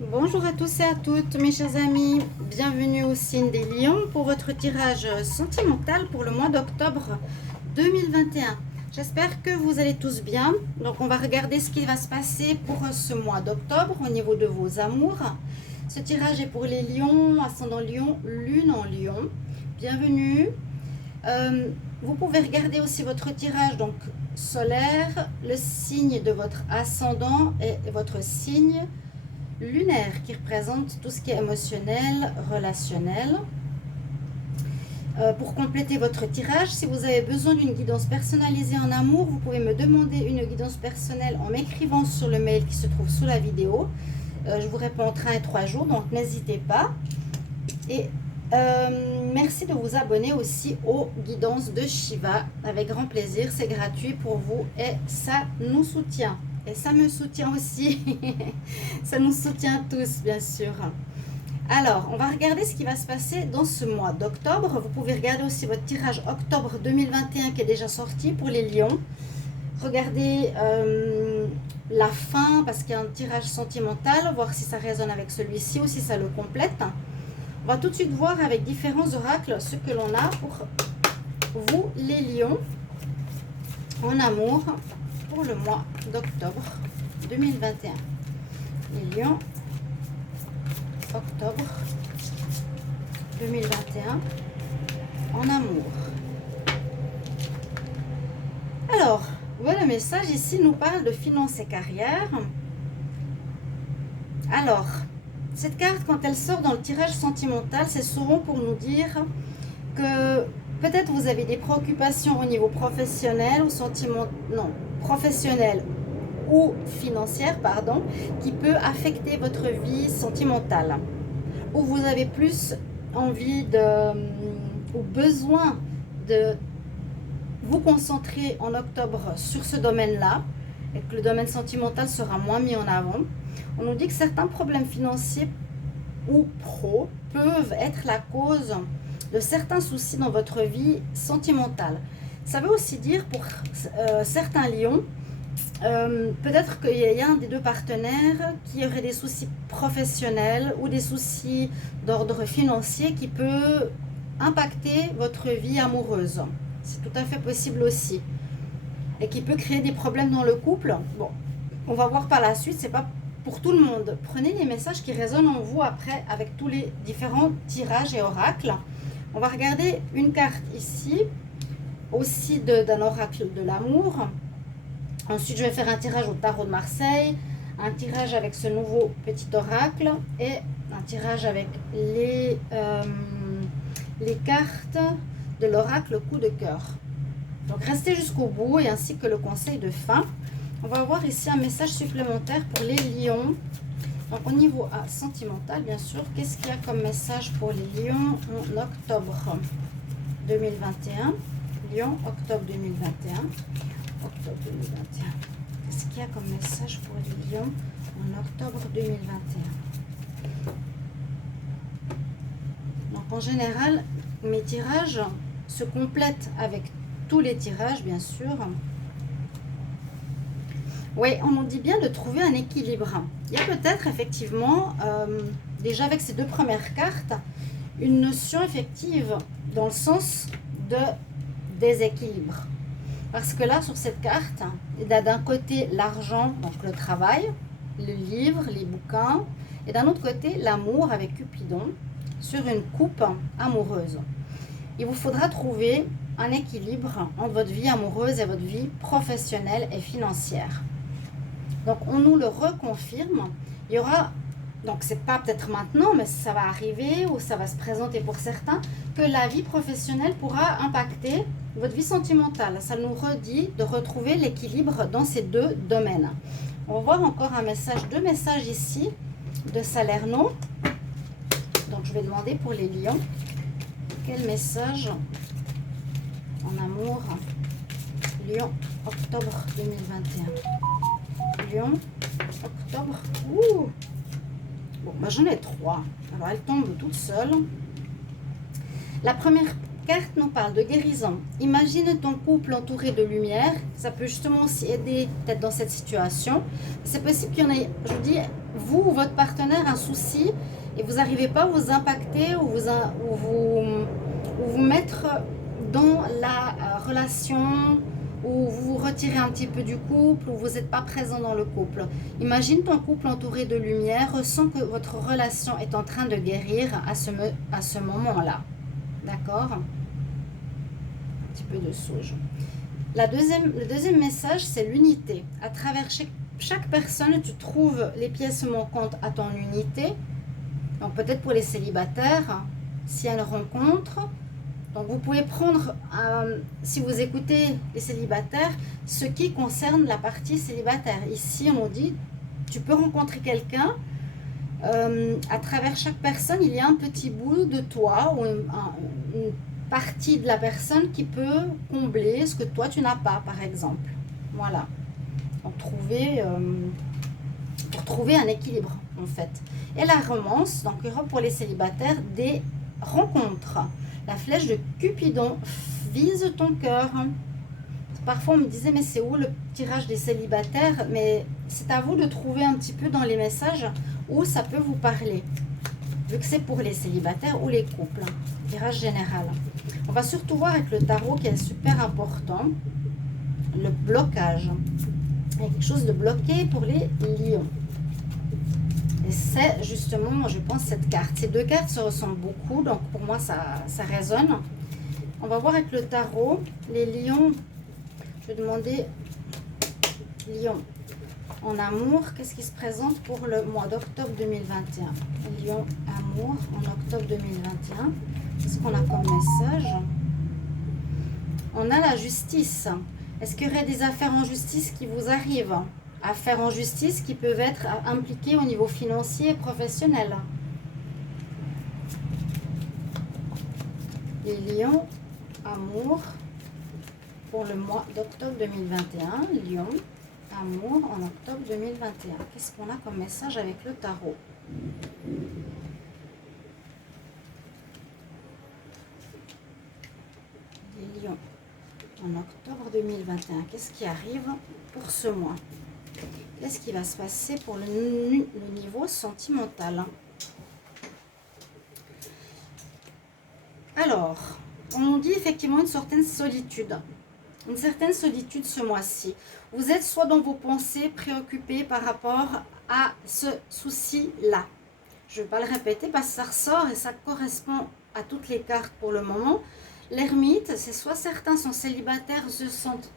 Bonjour à tous et à toutes mes chers amis, bienvenue au signe des lions pour votre tirage sentimental pour le mois d'octobre 2021. J'espère que vous allez tous bien. Donc on va regarder ce qui va se passer pour ce mois d'octobre au niveau de vos amours. Ce tirage est pour les lions, ascendant lion, lune en lion. Bienvenue. Vous pouvez regarder aussi votre tirage donc solaire, le signe de votre ascendant et votre signe lunaire qui représente tout ce qui est émotionnel, relationnel. Pour compléter votre tirage, si vous avez besoin d'une guidance personnalisée en amour, vous pouvez me demander une guidance personnelle en m'écrivant sur le mail qui se trouve sous la vidéo. Je vous réponds entre 1 et 3 jours, donc n'hésitez pas. Et merci de vous abonner aussi aux guidances de Shiva. Avec grand plaisir, c'est gratuit pour vous et ça nous soutient. Et ça me soutient aussi. Ça nous soutient tous, bien sûr. Alors, on va regarder ce qui va se passer dans ce mois d'octobre. Vous pouvez regarder aussi votre tirage octobre 2021 qui est déjà sorti pour les lions. Regardez la fin parce qu'il y a un tirage sentimental, voir si ça résonne avec celui-ci ou si ça le complète. On va tout de suite voir avec différents oracles ce que l'on a pour vous, les lions, en amour pour le mois d'octobre 2021. Les lions, octobre 2021, en amour. Alors, voilà, le message ici nous parle de finances et carrière. Alors, cette carte, quand elle sort dans le tirage sentimental, c'est souvent pour nous dire que peut-être vous avez des préoccupations au niveau professionnel ou professionnel ou financière, pardon, qui peut affecter votre vie sentimentale. Ou vous avez plus envie ou besoin de vous concentrer en octobre sur ce domaine-là et que le domaine sentimental sera moins mis en avant. On nous dit que certains problèmes financiers ou pro peuvent être la cause de certains soucis dans votre vie sentimentale. Ça veut aussi dire pour certains lions, peut-être qu'il y a un des deux partenaires qui aurait des soucis professionnels ou des soucis d'ordre financier qui peut impacter votre vie amoureuse. C'est tout à fait possible aussi. Et qui peut créer des problèmes dans le couple. Bon, on va voir par la suite, c'est pas pour tout le monde. Prenez les messages qui résonnent en vous après avec tous les différents tirages et oracles. On va regarder une carte ici, aussi d'un oracle de l'amour. Ensuite, je vais faire un tirage au tarot de Marseille, un tirage avec ce nouveau petit oracle et un tirage avec les cartes de l'oracle coup de cœur. Donc, restez jusqu'au bout et ainsi que le conseil de fin. On va avoir ici un message supplémentaire pour les lions. Donc, au niveau sentimental, bien sûr, qu'est-ce qu'il y a comme message pour les lions en octobre 2021? Lion, octobre 2021. Octobre 2021. Qu'est-ce qu'il y a comme message pour les lions en octobre 2021? Donc, en général, mes tirages se complètent avec tous les tirages, bien sûr. Oui, on nous dit bien de trouver un équilibre. Il y a peut-être effectivement, déjà avec ces deux premières cartes, une notion effective dans le sens de déséquilibre. Parce que là, sur cette carte, il y a d'un côté l'argent, donc le travail, le livre, les bouquins, et d'un autre côté l'amour avec Cupidon sur une coupe amoureuse. Il vous faudra trouver un équilibre entre votre vie amoureuse et votre vie professionnelle et financière. Donc, on nous le reconfirme. Il y aura, donc c'est pas peut-être maintenant, mais ça va arriver ou ça va se présenter pour certains, que la vie professionnelle pourra impacter votre vie sentimentale. Ça nous redit de retrouver l'équilibre dans ces deux domaines. On va voir encore un message, deux messages ici de Salerno. Donc, je vais demander pour les lions, quel message en amour, Lion, octobre 2021. Lion, octobre. Ouh. Bon, moi j'en ai 3. Alors elles tombent toutes seules. La première carte nous parle de guérison. Imagine ton couple entouré de lumière. Ça peut justement aussi aider peut-être dans cette situation. C'est possible qu'il y en ait, je vous dis, vous ou votre partenaire un souci et vous n'arrivez pas à vous impacter ou vous mettre dans la relation, ou vous vous retirez un petit peu du couple, ou vous n'êtes pas présent dans le couple. Imagine ton couple entouré de lumière, ressent que votre relation est en train de guérir à ce moment-là. D'accord? Un petit peu de sauge. Le deuxième message, c'est l'unité. À travers chaque personne, tu trouves les pièces manquantes à ton unité. Donc peut-être pour les célibataires, s'il y a une rencontre. Donc vous pouvez prendre, si vous écoutez les célibataires, ce qui concerne la partie célibataire. Ici, on nous dit, tu peux rencontrer quelqu'un. À travers chaque personne, il y a un petit bout de toi ou une partie de la personne qui peut combler ce que toi tu n'as pas, par exemple. Voilà. Donc pour trouver un équilibre, en fait. Et la romance, donc il y aura pour les célibataires des rencontres. La flèche de Cupidon vise ton cœur. Parfois on me disait mais c'est où le tirage des célibataires? Mais c'est à vous de trouver un petit peu dans les messages où ça peut vous parler, vu que c'est pour les célibataires ou les couples. Tirage général. On va surtout voir avec le tarot qui est super important, le blocage. Il y a quelque chose de bloqué pour les lions. Et c'est justement, je pense, cette carte. Ces deux cartes se ressemblent beaucoup, donc pour moi ça résonne. On va voir avec le tarot, les lions. Je vais demander, lion en amour, qu'est-ce qui se présente pour le mois d'octobre 2021? Lion, amour, en octobre 2021. Qu'est-ce qu'on a comme message? On a la justice. Est-ce qu'il y aurait des affaires en justice qui vous arrivent? Affaires en justice qui peuvent être impliquées au niveau financier et professionnel. Les lions, amour, pour le mois d'octobre 2021. Lion, amour, en octobre 2021. Qu'est-ce qu'on a comme message avec le tarot? Les lions, en octobre 2021. Qu'est-ce qui arrive pour ce mois? Qu'est-ce qui va se passer pour le niveau sentimental? Alors, on nous dit effectivement une certaine solitude. Une certaine solitude ce mois-ci. Vous êtes soit dans vos pensées préoccupés par rapport à ce souci-là. Je ne vais pas le répéter parce que ça ressort et ça correspond à toutes les cartes pour le moment. L'ermite, c'est soit certains sont célibataires, se sentent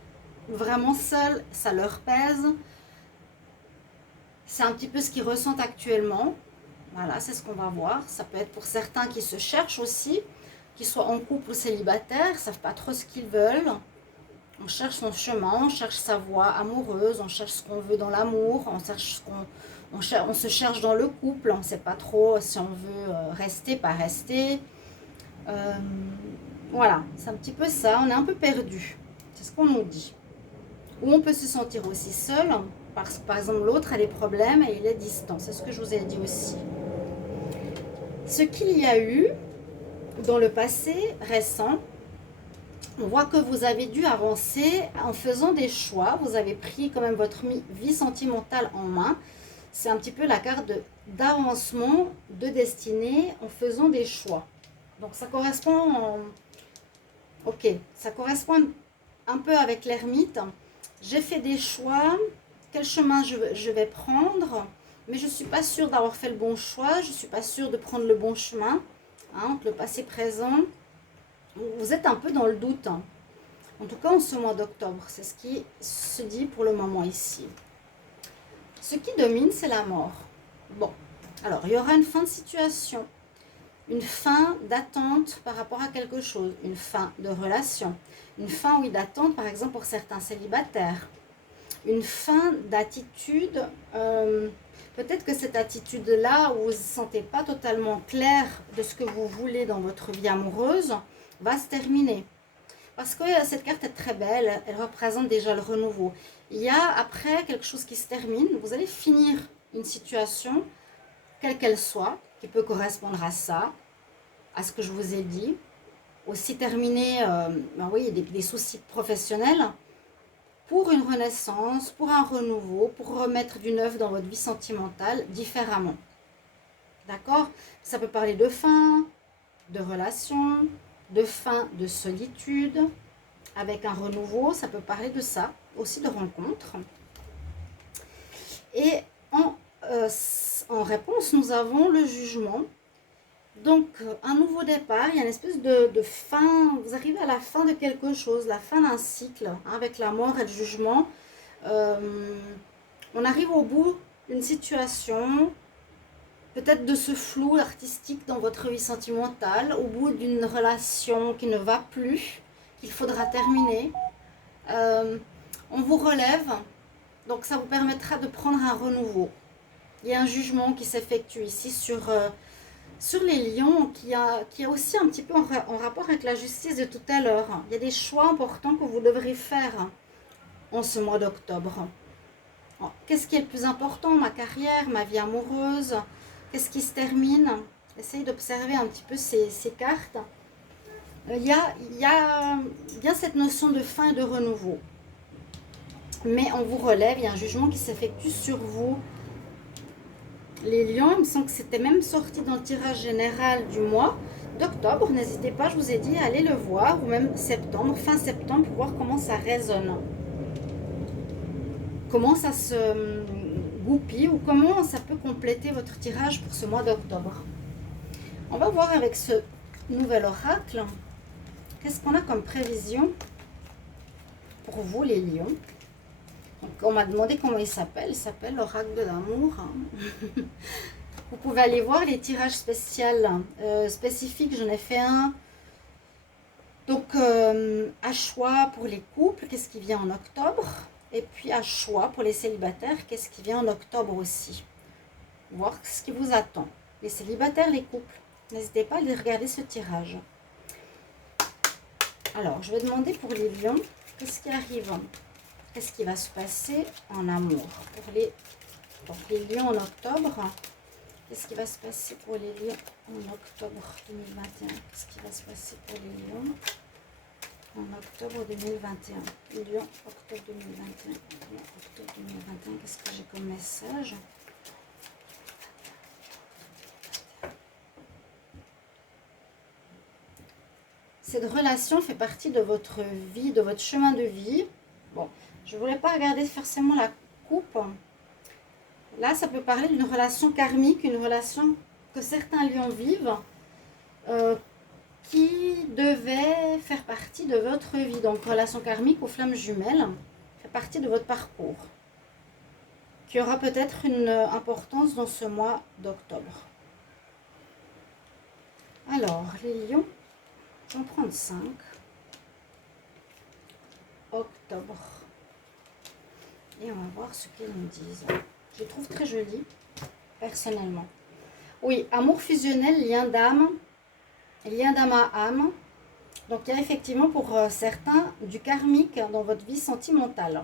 vraiment seuls, ça leur pèse. C'est un petit peu ce qu'ils ressentent actuellement. Voilà, c'est ce qu'on va voir. Ça peut être pour certains qui se cherchent aussi, qu'ils soient en couple ou célibataires, ne savent pas trop ce qu'ils veulent. On cherche son chemin, on cherche sa voie amoureuse, on cherche ce qu'on veut dans l'amour, on se cherche dans le couple, on ne sait pas trop si on veut rester, pas rester. Voilà, c'est un petit peu ça, on est un peu perdu. C'est ce qu'on nous dit. Ou on peut se sentir aussi seul, parce que par exemple l'autre a des problèmes et il est distant. C'est ce que je vous ai dit aussi. Ce qu'il y a eu dans le passé récent, on voit que vous avez dû avancer en faisant des choix. Vous avez pris quand même votre vie sentimentale en main. C'est un petit peu la carte d'avancement, de destinée en faisant des choix. Donc ça correspond, ok, ça correspond un peu avec l'ermite. J'ai fait des choix, quel chemin je vais prendre, mais je ne suis pas sûre d'avoir fait le bon choix, je ne suis pas sûre de prendre le bon chemin, hein, entre le passé et présent. Vous êtes un peu dans le doute, hein. En tout cas en ce mois d'octobre, c'est ce qui se dit pour le moment ici. Ce qui domine, c'est la mort. Bon, alors il y aura une fin de situation, une fin d'attente par rapport à quelque chose, une fin de relation, une fin, oui, d'attente par exemple pour certains célibataires, une fin d'attitude, peut-être que cette attitude-là où vous ne vous sentez pas totalement clair de ce que vous voulez dans votre vie amoureuse, va se terminer. Parce que cette carte est très belle, elle représente déjà le renouveau. Il y a après quelque chose qui se termine, vous allez finir une situation, quelle qu'elle soit, qui peut correspondre à ça, à ce que je vous ai dit. Aussi terminer, ben oui, des soucis professionnels. pour une renaissance, pour un renouveau, pour remettre du neuf dans votre vie sentimentale différemment. D'accord? Ça peut parler de fin, de relation, de fin de solitude, avec un renouveau, ça peut parler de ça, aussi de rencontres. Et en réponse, nous avons le jugement. Donc, un nouveau départ, il y a une espèce de fin, vous arrivez à la fin de quelque chose, la fin d'un cycle, hein, avec la mort et le jugement. On arrive au bout d'une situation, peut-être de ce flou artistique dans votre vie sentimentale, au bout d'une relation qui ne va plus, qu'il faudra terminer. On vous relève, donc ça vous permettra de prendre un renouveau. Il y a un jugement qui s'effectue ici sur les lions, qui a aussi un petit peu en rapport avec la justice de tout à l'heure. Il y a des choix importants que vous devrez faire en ce mois d'octobre. Qu'est-ce qui est le plus important? Ma carrière, ma vie amoureuse, qu'est-ce qui se termine? Essayez d'observer un petit peu ces cartes. Il y a bien cette notion de fin et de renouveau. Mais on vous relève, il y a un jugement qui s'effectue sur vous. Les lions, il me semble que c'était même sorti dans le tirage général du mois d'octobre. N'hésitez pas, je vous ai dit, allez le voir, ou même septembre, fin septembre, pour voir comment ça résonne. Comment ça se goupille ou comment ça peut compléter votre tirage pour ce mois d'octobre. On va voir avec ce nouvel oracle, qu'est-ce qu'on a comme prévision pour vous les lions. Donc, on m'a demandé comment il s'appelle l'oracle de l'amour. Vous pouvez aller voir les tirages spécifiques, j'en ai fait un. Donc, à choix pour les couples, qu'est-ce qui vient en octobre? Et puis à choix pour les célibataires, qu'est-ce qui vient en octobre aussi? Voir ce qui vous attend. Les célibataires, les couples, n'hésitez pas à aller regarder ce tirage. Alors, je vais demander pour les lions, qu'est-ce qui arrive? Qu'est-ce qui va se passer en amour pour les lions en octobre? Qu'est-ce qui va se passer pour les lions en octobre 2021? Qu'est-ce qui va se passer pour les lions en octobre 2021? Lions, octobre 2021. Lions, octobre 2021. Qu'est-ce que j'ai comme message? Cette relation fait partie de votre vie, de votre chemin de vie. Bon, je ne voulais pas regarder forcément la coupe. Là, ça peut parler d'une relation karmique, une relation que certains lions vivent, qui devait faire partie de votre vie. Donc, relation karmique aux flammes jumelles fait partie de votre parcours, qui aura peut-être une importance dans ce mois d'octobre. Alors, les lions, j'en prends 5. Octobre. Et on va voir ce qu'ils nous disent. Je les trouve très jolis, personnellement. Oui, amour fusionnel, lien d'âme à âme. Donc, il y a effectivement pour certains du karmique dans votre vie sentimentale.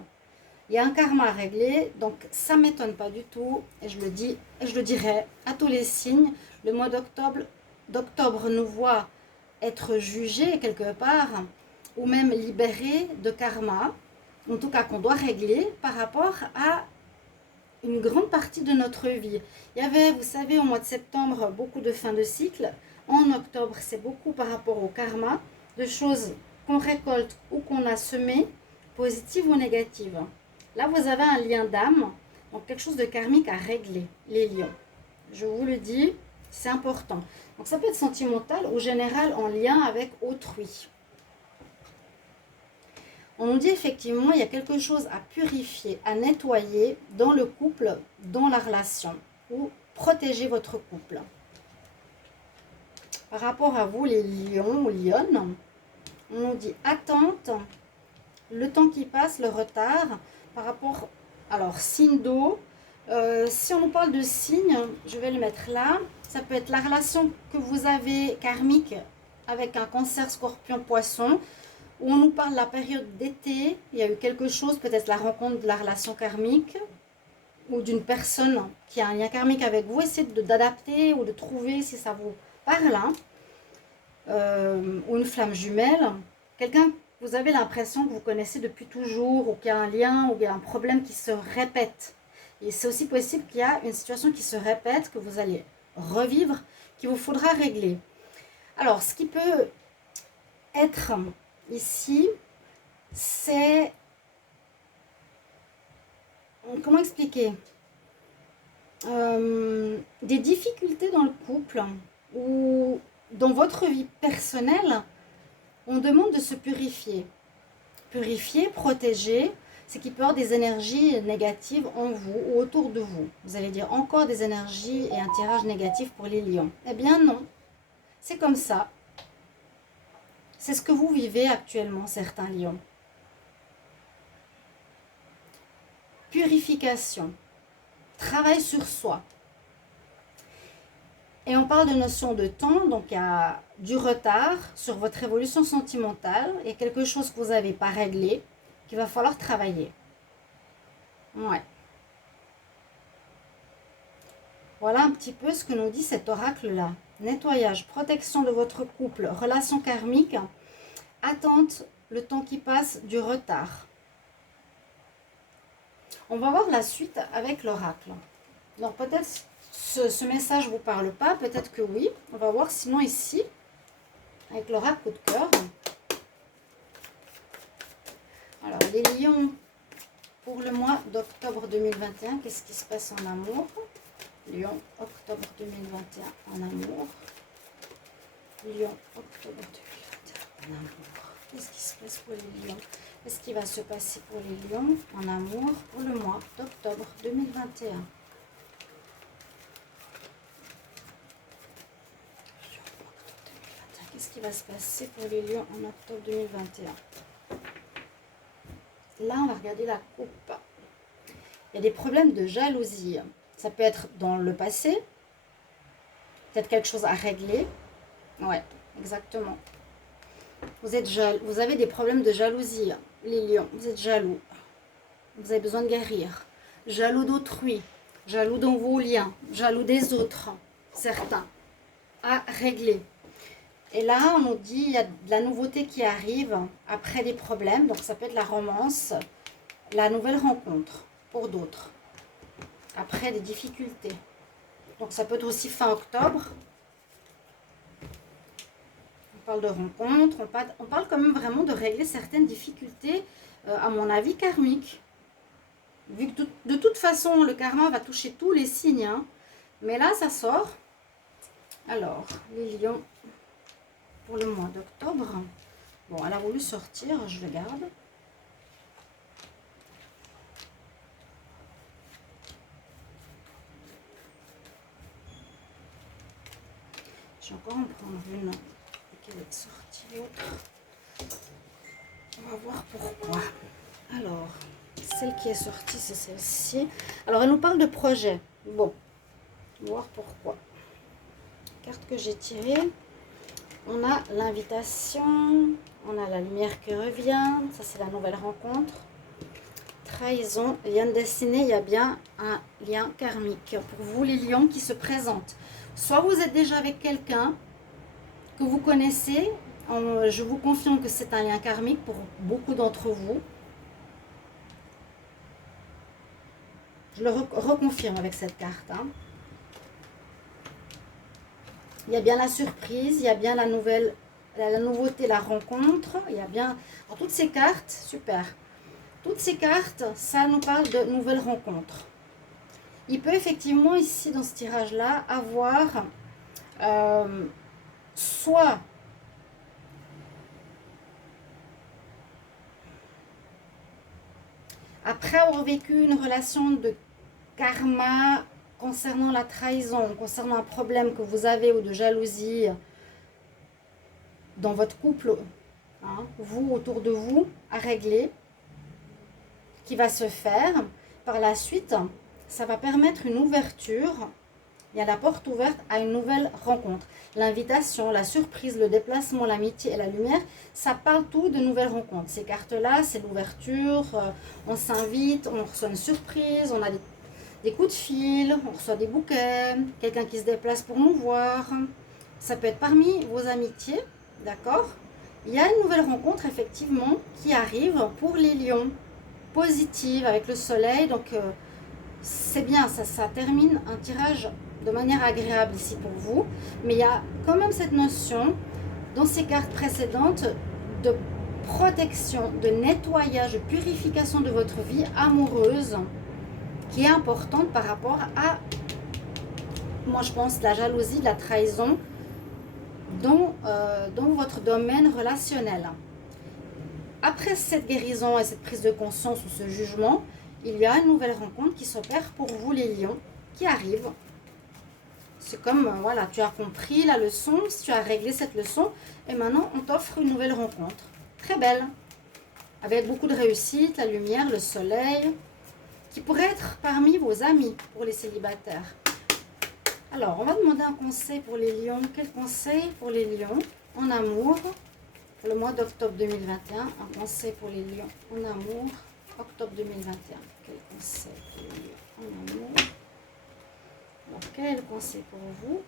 Il y a un karma à régler, donc ça ne m'étonne pas du tout. Et je le dis, et je le dirai à tous les signes. Le mois d'octobre nous voit être jugés quelque part, ou même libérés de karma, en tout cas qu'on doit régler par rapport à une grande partie de notre vie. Il y avait, vous savez, au mois de septembre, beaucoup de fins de cycle. En octobre, c'est beaucoup par rapport au karma, de choses qu'on récolte ou qu'on a semées, positives ou négatives. Là, vous avez un lien d'âme, donc quelque chose de karmique à régler, les lions. Je vous le dis, c'est important. Donc ça peut être sentimental ou général en lien avec autrui. On nous dit effectivement, il y a quelque chose à purifier, à nettoyer dans le couple, dans la relation, ou protéger votre couple. Par rapport à vous, les lions ou lionnes, on nous dit attente, le temps qui passe, le retard, par rapport, alors signe d'eau, si on nous parle de signe, je vais le mettre là, ça peut être la relation que vous avez karmique avec un cancer, scorpion, poisson, où on nous parle de la période d'été, il y a eu quelque chose, peut-être la rencontre de la relation karmique, ou d'une personne qui a un lien karmique avec vous, essayez d'adapter ou de trouver si ça vous parle, hein. Ou une flamme jumelle, quelqu'un vous avez l'impression que vous connaissez depuis toujours, ou qu'il y a un lien, ou qu'il y a un problème qui se répète. Et c'est aussi possible qu'il y a une situation qui se répète, que vous allez revivre, qu'il vous faudra régler. Alors, ce qui peut être ici, c'est... Comment expliquer des difficultés dans le couple, ou dans votre vie personnelle, on demande de se purifier. Purifier, protéger, c'est qu'il peut y avoir des énergies négatives en vous ou autour de vous. Vous allez dire encore des énergies et un tirage négatif pour les lions. Eh bien non, c'est comme ça. C'est ce que vous vivez actuellement, certains lions. Purification, travail sur soi. Et on parle de notion de temps, donc il y a du retard sur votre évolution sentimentale et quelque chose que vous n'avez pas réglé, qu'il va falloir travailler. Ouais. Voilà un petit peu ce que nous dit cet oracle-là. Nettoyage, protection de votre couple, relation karmique, attente, le temps qui passe, du retard. On va voir la suite avec l'oracle. Donc peut-être ce message ne vous parle pas, peut-être que oui. On va voir sinon ici, avec l'oracle coup de cœur. Alors les lions, pour le mois d'octobre 2021, qu'est-ce qui se passe en amour? Lion, octobre 2021 en amour. Lion, octobre 2021 en amour. Qu'est-ce qui se passe pour les lions? Qu'est-ce qui va se passer pour les lions en amour pour le mois d'octobre 2021? Qu'est-ce qui va se passer pour les lions en octobre 2021? Là, on va regarder la coupe. Il y a des problèmes de jalousie. Ça peut être dans le passé. Peut-être quelque chose à régler. Ouais, exactement. Vous avez des problèmes de jalousie, les lions. Vous êtes jaloux. Vous avez besoin de guérir. Jaloux d'autrui. Jaloux dans vos liens. Jaloux des autres. Certains. À régler. Et là, on nous dit, il y a de la nouveauté qui arrive après des problèmes. Donc, ça peut être la romance, la nouvelle rencontre pour d'autres. Après des difficultés. Donc, ça peut être aussi fin octobre. On parle de rencontre. On parle quand même vraiment de régler certaines difficultés, à mon avis, karmiques. Vu que de toute façon, le karma va toucher tous les signes. Hein. Mais là, ça sort. Alors, les lions... pour le mois d'octobre. Bon, elle a voulu sortir, je le garde. Je vais encore en prendre une qui va être sortie, l'autre. On va voir pourquoi. Alors, celle qui est sortie, c'est celle-ci. Alors, elle nous parle de projet. Bon, on va voir pourquoi. Carte que j'ai tirée. On a l'invitation, on a la lumière qui revient, ça c'est la nouvelle rencontre. Trahison, lien destiné, il y a bien un lien karmique pour vous les lions qui se présentent. Soit vous êtes déjà avec quelqu'un que vous connaissez, je vous confirme que c'est un lien karmique pour beaucoup d'entre vous. Je le reconfirme avec cette carte. Hein. Il y a bien la surprise, il y a bien la nouveauté, la rencontre. Il y a bien... Alors, toutes ces cartes, super. Toutes ces cartes, ça nous parle de nouvelles rencontres. Il peut effectivement, ici, dans ce tirage-là, avoir soit... après avoir vécu une relation de karma concernant la trahison, concernant un problème que vous avez ou de jalousie dans votre couple, hein, vous, autour de vous, à régler, qui va se faire. Par la suite, ça va permettre une ouverture, il y a la porte ouverte à une nouvelle rencontre. L'invitation, la surprise, le déplacement, l'amitié et la lumière, ça parle tout de nouvelles rencontres. Ces cartes-là, c'est l'ouverture, on s'invite, on reçoit une surprise, on a des coups de fil, on reçoit des bouquets, quelqu'un qui se déplace pour nous voir. Ça peut être parmi vos amitiés, d'accord? Il y a une nouvelle rencontre, effectivement, qui arrive pour les lions. Positive, avec le soleil. Donc, c'est bien, ça termine un tirage de manière agréable ici pour vous. Mais il y a quand même cette notion, dans ces cartes précédentes, de protection, de nettoyage, de purification de votre vie amoureuse, qui est importante par rapport à, moi je pense, la jalousie, la trahison dans votre domaine relationnel. Après cette guérison et cette prise de conscience ou ce jugement, il y a une nouvelle rencontre qui s'opère pour vous les lions, qui arrive. C'est comme, voilà, tu as compris la leçon, si tu as réglé cette leçon, et maintenant on t'offre une nouvelle rencontre. Très belle, avec beaucoup de réussite, la lumière, le soleil, qui pourrait être parmi vos amis pour les célibataires. Alors, on va demander un conseil pour les lions. Quel conseil pour les lions en amour pour le mois d'octobre 2021? Un conseil pour les lions en amour, octobre 2021. Quel conseil pour les lions en amour? Alors, quel est le conseil pour vous?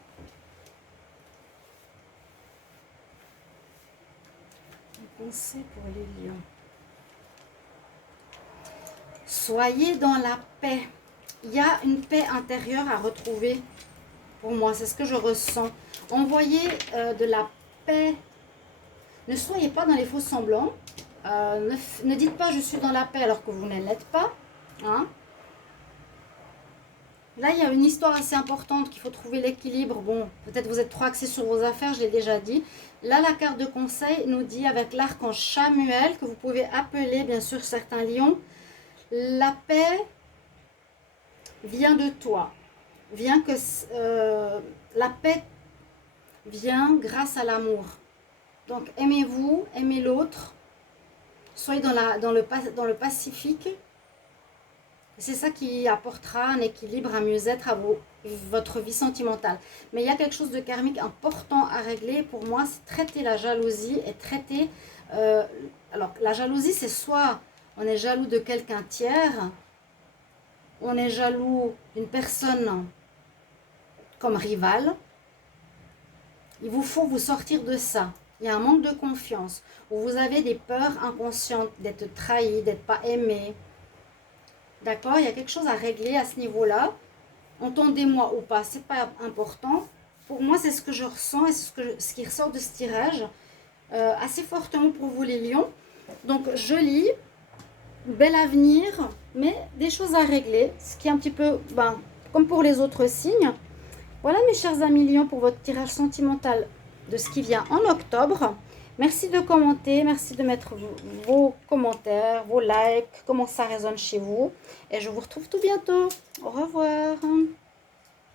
Un conseil pour les lions. Soyez dans la paix. Il y a une paix intérieure à retrouver. Pour moi, c'est ce que je ressens. Envoyez de la paix. Ne soyez pas dans les faux semblants. Ne dites pas je suis dans la paix alors que vous ne l'êtes pas. Hein? Là, il y a une histoire assez importante qu'il faut trouver l'équilibre. Bon, peut-être vous êtes trop axé sur vos affaires, je l'ai déjà dit. Là, la carte de conseil nous dit avec l'archange Chamuel, que vous pouvez appeler bien sûr certains lions, la paix vient de toi. La paix vient grâce à l'amour. Donc, aimez-vous, aimez l'autre. Soyez dans le pacifique. C'est ça qui apportera un équilibre, un mieux-être à votre vie sentimentale. Mais il y a quelque chose de karmique important à régler. Pour moi, c'est traiter la jalousie et traiter... alors, la jalousie, c'est soit on est jaloux de quelqu'un tiers, on est jaloux d'une personne comme rivale. Il vous faut vous sortir de ça. Il y a un manque de confiance, où vous avez des peurs inconscientes d'être trahi, d'être pas aimé. D'accord? Il y a quelque chose à régler à ce niveau-là. Entendez-moi ou pas, c'est pas important. Pour moi, c'est ce que je ressens et ce qui ressort de ce tirage assez fortement pour vous les lions. Donc, joli, bel avenir, mais des choses à régler. Ce qui est un petit peu, comme pour les autres signes. Voilà mes chers amis lions pour votre tirage sentimental de ce qui vient en octobre. Merci de commenter, merci de mettre vos commentaires, vos likes, comment ça résonne chez vous. Et je vous retrouve tout bientôt. Au revoir.